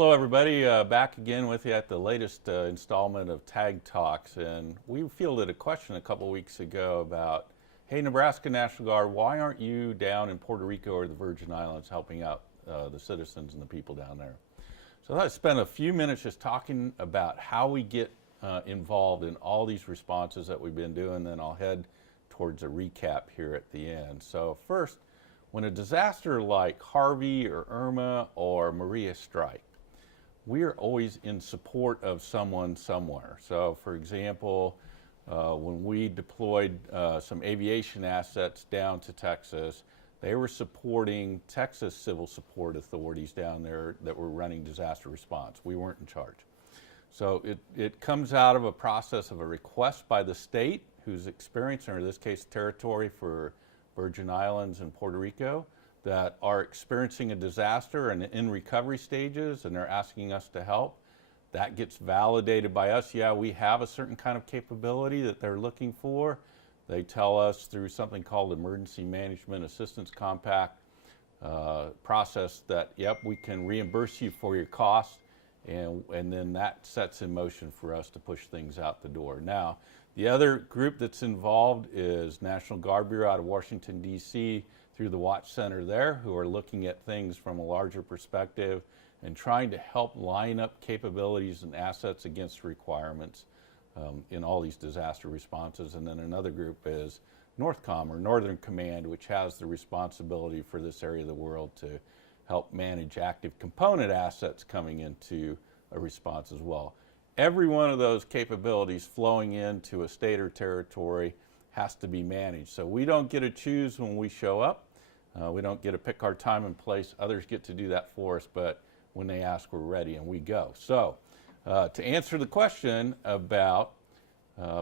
Hello everybody, back again with you at the latest installment of Tag Talks, and we fielded a question a couple weeks ago about, hey, Nebraska National Guard, why aren't you down in Puerto Rico or the Virgin Islands helping out the citizens and the people down there? So I spent a few minutes just talking about how we get involved in all these responses that we've been doing, then I'll head towards a recap here at the end. So first, when a disaster like Harvey or Irma or Maria strike, we are always in support of someone somewhere. So for example, when we deployed some aviation assets down to Texas, they were supporting Texas civil support authorities down there that were running disaster response. We weren't in charge. So it comes out of a process of a request by the state who's experiencing, or in this case, territory for Virgin Islands and Puerto Rico, that are experiencing a disaster and in recovery stages, and they're asking us to help. That gets validated by us. Yeah, we have a certain kind of capability that they're looking for. They tell us through something called Emergency Management Assistance Compact process that, yep, we can reimburse you for your costs, and then that sets in motion for us to push things out the door. Now, the other group that's involved is National Guard Bureau out of Washington, D.C., through the Watch Center there, who are looking at things from a larger perspective and trying to help line up capabilities and assets against requirements in all these disaster responses. And then another group is NORTHCOM, or Northern Command, which has the responsibility for this area of the world to help manage active component assets coming into a response as well. Every one of those capabilities flowing into a state or territory has to be managed. So we don't get to choose when we show up. We don't get to pick our time and place. Others get to do that for us, but when they ask, we're ready and we go. So to answer the question about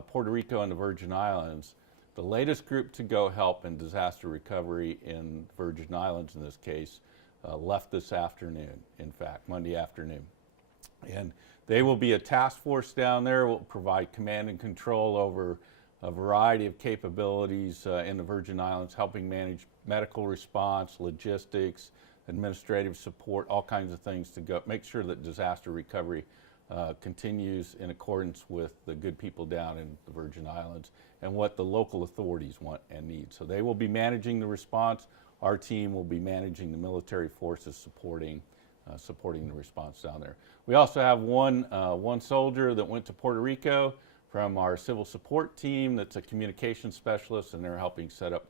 Puerto Rico and the Virgin Islands, the latest group to go help in disaster recovery in Virgin Islands in this case left this afternoon, in fact, Monday afternoon. And they will be a task force down there, will provide command and control over a variety of capabilities in the Virgin Islands, helping manage medical response, logistics, administrative support, all kinds of things to go make sure that disaster recovery continues in accordance with the good people down in the Virgin Islands and what the local authorities want and need. So they will be managing the response. Our team will be managing the military forces supporting the response down there. We also have one soldier that went to Puerto Rico from our civil support team that's a communication specialist, and they're helping set up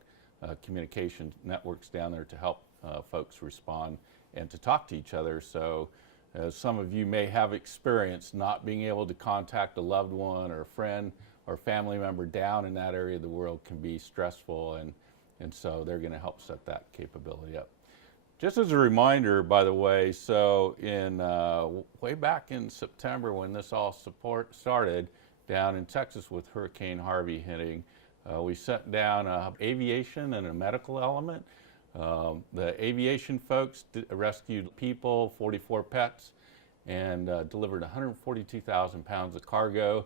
communication networks down there to help folks respond and to talk to each other. So as some of you may have experienced, not being able to contact a loved one or a friend or family member down in that area of the world can be stressful, and so they're going to help set that capability up. Just as a reminder, by the way, so in way back in September when this all started down in Texas with Hurricane Harvey hitting, we set down aviation and a medical element. The aviation folks rescued people, 44 pets, and delivered 142,000 pounds of cargo.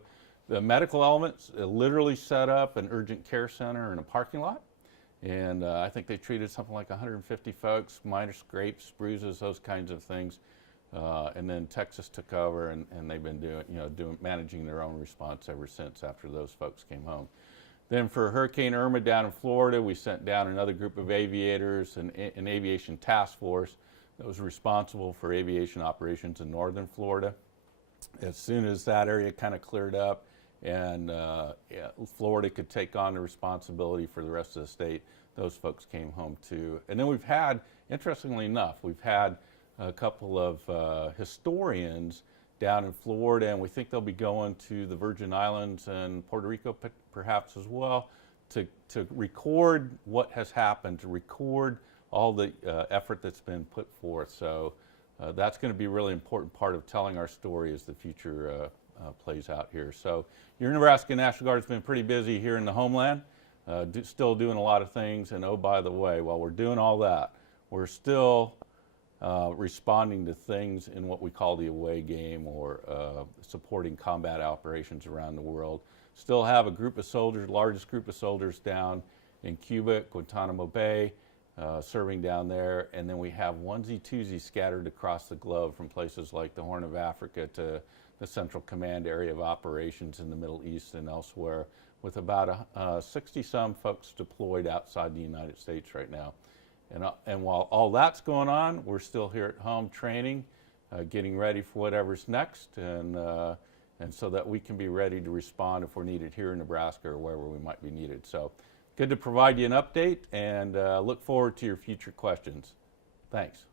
The medical elements literally set up an urgent care center in a parking lot. And I think they treated something like 150 folks, minor scrapes, bruises, those kinds of things. And then Texas took over, and they've been managing their own response ever since after those folks came home. Then for Hurricane Irma down in Florida, we sent down another group of aviators, an aviation task force that was responsible for aviation operations in northern Florida. As soon as that area kind of cleared up, and Florida could take on the responsibility for the rest of the state, those folks came home too. And then we've had, interestingly enough, we've had a couple of historians down in Florida, and we think they'll be going to the Virgin Islands and Puerto Rico perhaps as well to record what has happened, to record all the effort that's been put forth. So that's going to be a really important part of telling our story as the future plays out here. So your Nebraska National Guard has been pretty busy here in the homeland, still doing a lot of things. And oh, by the way, while we're doing all that, we're still responding to things in what we call the away game, or supporting combat operations around the world. Still have a group of soldiers, largest group of soldiers down in Cuba, Guantanamo Bay, serving down there, and then we have onesie-twosie scattered across the globe from places like the Horn of Africa to the Central Command area of operations in the Middle East and elsewhere, with about 60-some folks deployed outside the United States right now. And while all that's going on, we're still here at home training, getting ready for whatever's next, and so that we can be ready to respond if we're needed here in Nebraska or wherever we might be needed. So good to provide you an update, and look forward to your future questions. Thanks.